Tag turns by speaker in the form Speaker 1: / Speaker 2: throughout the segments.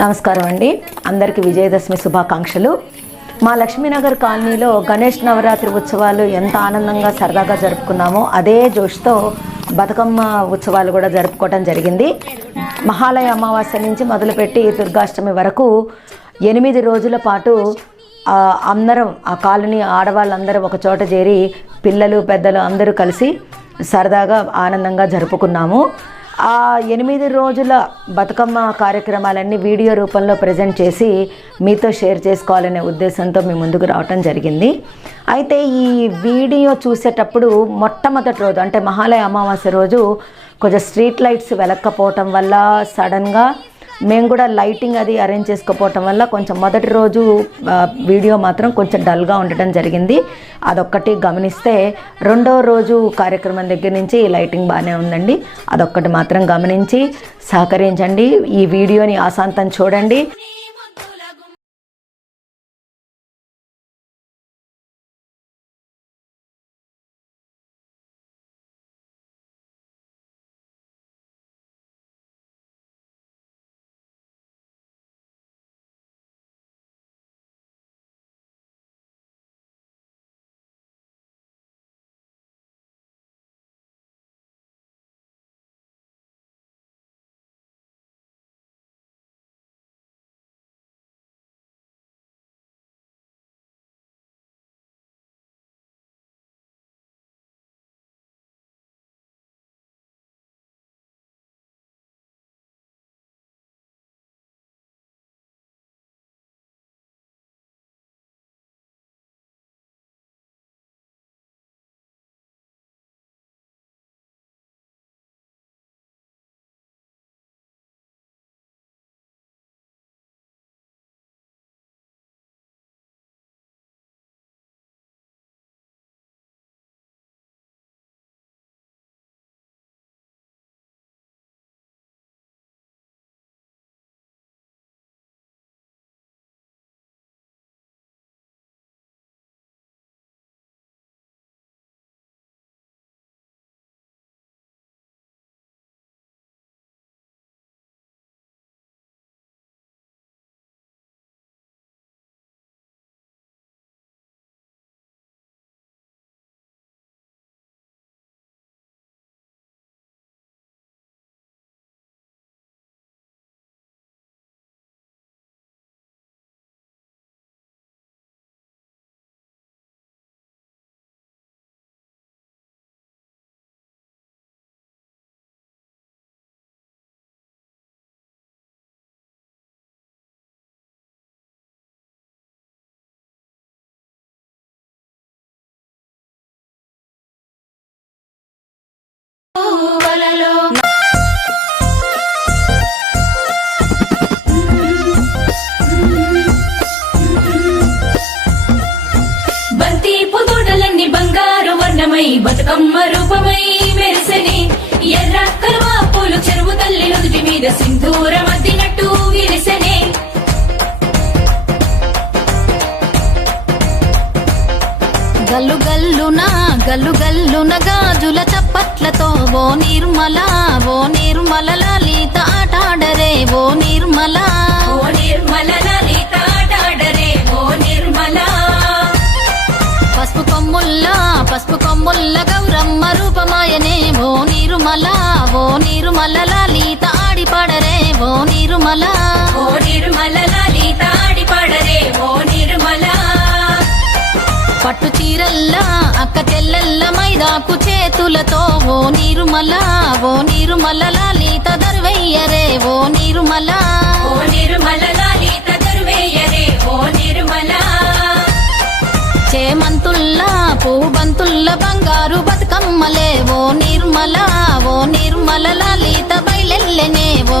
Speaker 1: నమస్కారం అండి. అందరికీ విజయదశమి శుభాకాంక్షలు. మా లక్ష్మీనగర్ కాలనీలో గణేష్ నవరాత్రి ఉత్సవాలు ఎంత ఆనందంగా సరదాగా జరుపుకున్నామో అదే జోష్తో బతుకమ్మ ఉత్సవాలు కూడా జరుపుకోవడం జరిగింది. మహాలయ అమావాస్య నుంచి మొదలుపెట్టి దుర్గాష్టమి వరకు ఎనిమిది రోజుల పాటు అందరం ఆ కాలనీ ఆడవాళ్ళందరూ ఒక చోట చేరి పిల్లలు పెద్దలు అందరూ కలిసి సరదాగా ఆనందంగా జరుపుకున్నాము. ఆ ఎనిమిది రోజుల బతుకమ్మ కార్యక్రమాలన్నీ వీడియో రూపంలో ప్రజెంట్ చేసి మీతో షేర్ చేసుకోవాలనే ఉద్దేశంతో మీ ముందుకు రావటం జరిగింది. అయితే ఈ వీడియో చూసేటప్పుడు మొట్టమొదటి రోజు అంటే మహాలయ అమావాస్య రోజు కొంచెం స్ట్రీట్ లైట్స్ వెలక్కపోవటం వల్ల సడన్గా మేము కూడా లైటింగ్ అది అరేంజ్ చేసుకోపోవటం వల్ల కొంచెం మొదటి రోజు వీడియో మాత్రం కొంచెం డల్గా ఉండటం జరిగింది. అదొక్కటి గమనిస్తే రెండో రోజు కార్యక్రమం దగ్గర నుంచి లైటింగ్ బాగానే ఉందండి. అదొక్కటి మాత్రం గమనించి సహకరించండి. ఈ వీడియోని ఆశాంతం చూడండి.
Speaker 2: నుదుటి మీద సింధూరం అద్దినట్టు విరిసెనే.
Speaker 3: గల్లు గల్లున గల్లు గల్లున గాజుల చప్పట్లతో ఓ నిర్మల ఓ నిర్మల లలిత ఆటాడరే ఓ నిర్మల.
Speaker 2: ఓ నిర్మల లలిత ఆటాడరే ఓ నిర్మల.
Speaker 3: పసుపు కొమ్ముల్ల పసుపు కొమ్ముల్ల గౌరమ్మ రూపమాయనే. ఓ నిర్మల. ఓ నిర్మల లలిత ఆడిపాడరే. ఓ నిర్మల. పట్టు చీరల్ల అక్క చెల్లెల్ల మైదాకు చేతులతో ఓ నిర్మల. ఓ నిర్మల లలిత దర్వయ్యరే. ఓ నిర్మల.
Speaker 2: ఓ నిర్మల లలిత దరువేయరే ఓ నిర్మల.
Speaker 3: చేమంతుల్లా పూబంతుల్ల బంగారు బతుకమ్మలే. ఓ నిర్మల ఓ నిర్మల లలిత బయలెల్లెనే. ఓ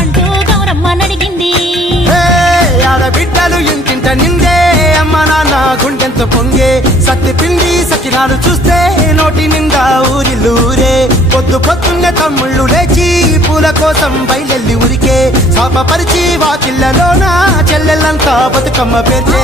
Speaker 4: అంటూ గౌరమ్మనడిగింది ఆడబిడ్డలు ఇంటింట నిందే అమ్మ నాన్న
Speaker 5: గుండెంత పొంగే సత్తి పిండి సకినాలు చూస్తే నోటి నిండా ఊరి. లూరే పొద్దు పొద్దున్న తమ్ముళ్ళు లేచి పూల కోసం బయలెల్లి ఉరికే. సాప శాపపరిచి వాకిళ్ళలోనా చెల్లెళ్ళంతా బతుకమ్మ పేర్చే.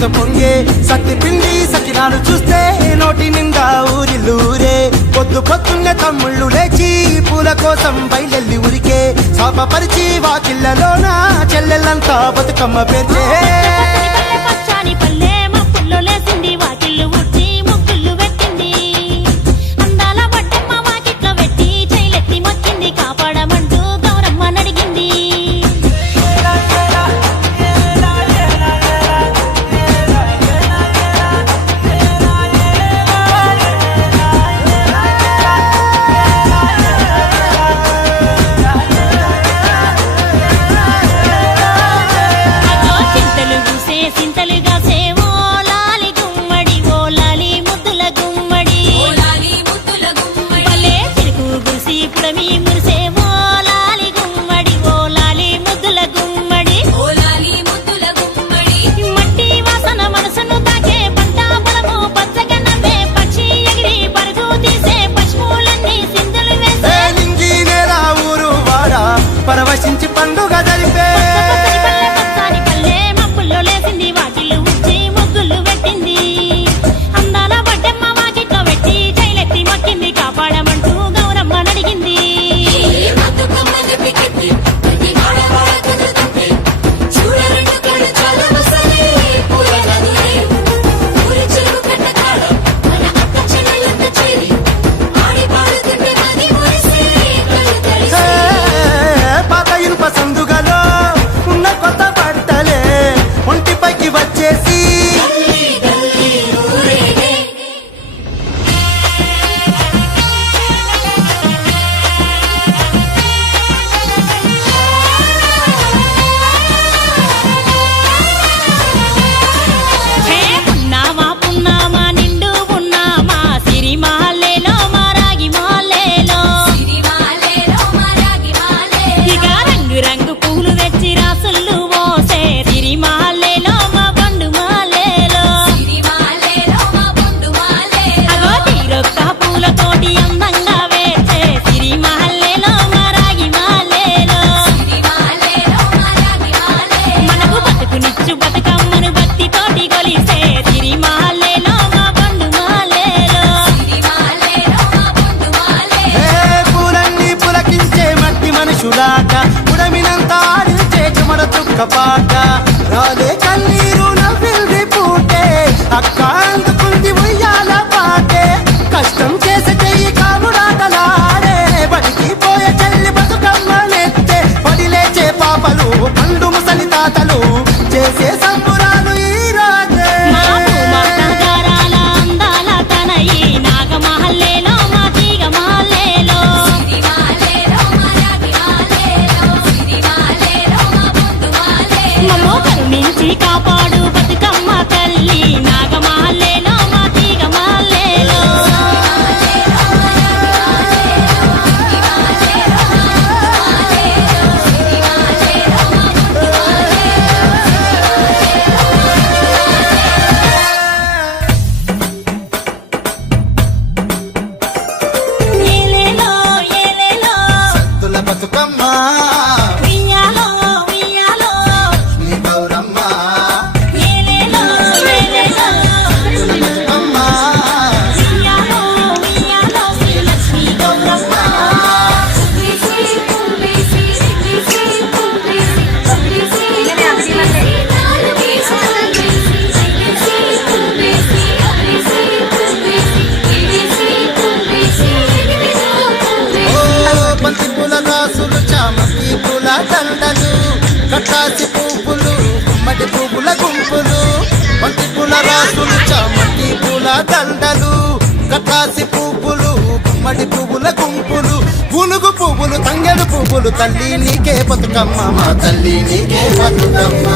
Speaker 5: సత్తుతో పొంగే సత్తి పిండి సకినాలు చూస్తే నోటి నిండా ఊరి లూరే పొద్దు పొద్దున్న తమ్ముళ్ళు లేచి పూల కోసం బయలెల్లి ఉరికే శాపపరిచి వాకిళ్ళలోనా చెల్లెళ్ళంతా బతుకమ్మ పెరిచే.
Speaker 6: పులుగు పువ్వులు తంగెడు పువ్వులు తల్లి నీకే బతుకమ్మ మా తల్లి నీకే బతుకమ్మ.